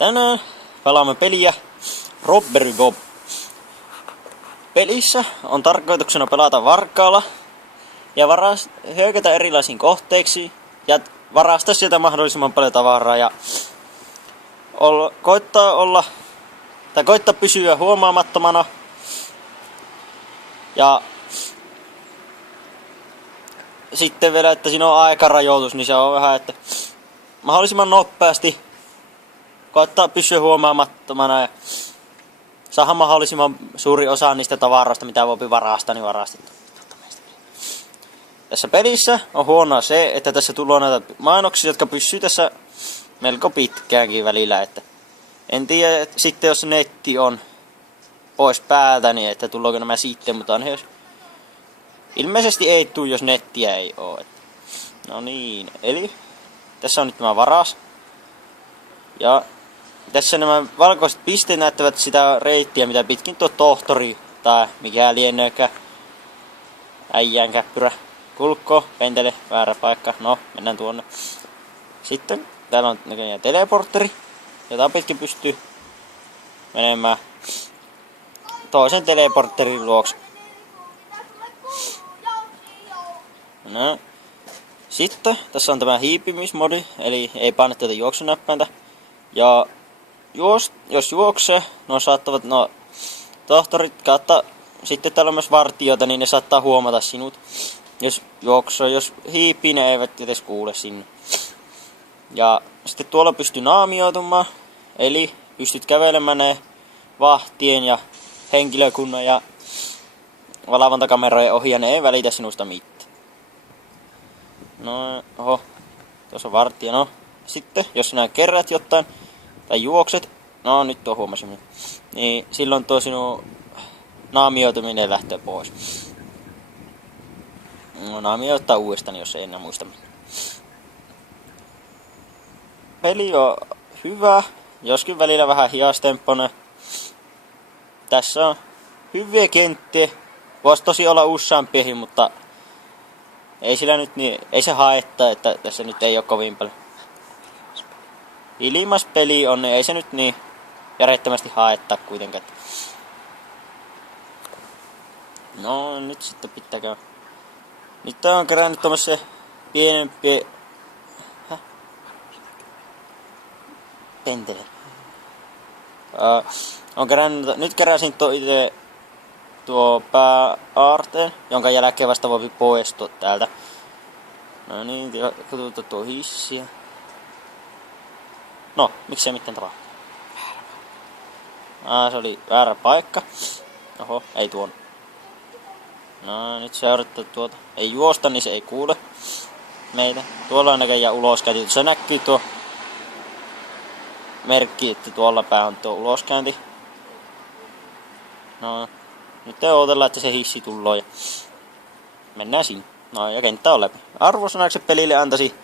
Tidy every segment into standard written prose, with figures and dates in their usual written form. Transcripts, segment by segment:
Tänään pelaamme peliä Robbery Bob. Pelissä on tarkoituksena pelata varkaalla ja hyökätä erilaisiin kohteiksi ja varastaa sieltä mahdollisimman paljon tavaraa ja koittaa pysyä huomaamattomana ja sitten vielä, että siinä on aikarajoitus, niin se on vähän, että mahdollisimman nopeasti koittaa pysyä huomaamattomana ja saada mahdollisimman suuri osa niistä tavaroista, mitä voi varastaa, niin varastettu. Tässä pelissä on huonoa se, että tässä tulee näitä mainoksia, jotka pysyy tässä melko pitkäänkin välillä. Että en tiedä sitten, jos netti on pois päältä, niin että tuleeko nämä sitten, mutta on jos ilmeisesti ei tule, jos nettiä ei ole. No niin, eli tässä on nyt tämä varas. Ja tässä nämä valkoiset pisteet näyttävät sitä reittiä, mitä pitkin tuo tohtori tai mikä lieneekään äijän käppyrä kulkko, pentele, väärä paikka. No, mennään tuonne. Sitten täällä on näköjään teleportteri, jota pitkin pystyy menemään toisen teleportterin luokse. No. Sitten tässä on tämä hiipimismodi, eli ei paina tätä juoksunäppäintä. Ja jos juoksee, saattavat tohtorit kautta, sitten täällä on myös vartijoita, niin ne saattaa huomata sinut. Jos hiipii, ne eivät edes kuule sinne. Ja sitten tuolla pystyy naamioitumaan, eli pystyt kävelemään ne vahtien ja henkilökunnan ja valvontakamerojen ohi, ja ne ei välitä sinusta mitään. No, oho, tuossa on vartija, no. Sitten, jos sinä kerät jotain, tai juokset, no nyt tuo huomasin, niin silloin tuo sinun naamioituminen lähtee pois. No naamioittaa uudestaan, jos ei enää muista. Peli on hyvä, joskin välillä vähän hiastempponen. Tässä on hyviä kenttiä, voisi tosi olla useampiakin, mutta ei sillä nyt niin, ei se haittaa, että tässä nyt ei ole kovin paljon. Ilmaispeli on, ei se nyt niin järjettömästi haettaa kuitenkaan. No nyt sitten pitääkö. Nyt on kerännyt tommosia pienempiä. Pentele. Nyt keräsin itse tuo pääaarteen, jonka jälkeen vasta voi poistua täältä. No niin, katsotaan tuo hissiä. No, miksei mitään tapahdu? Se oli väärä paikka. Oho, ei tuon. No, nyt seurataan tuota. Ei juosta, niin se ei kuule meitä. Tuolla on näköjään uloskäynti. Se näkyy tuo merkki, että tuolla päin on tuo uloskäynti. No, nyt odotellaan, että se hissi tulloo ja mennään sinne. No, ja kenttä on läpi. Arvosanaksi pelille antaisi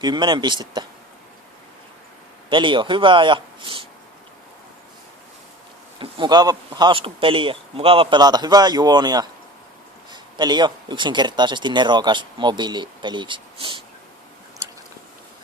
10 pistettä. Peli on hyvää ja hauska peli ja mukava pelata, hyvää juonia. Peli on yksinkertaisesti nerokas mobiilipeliksi.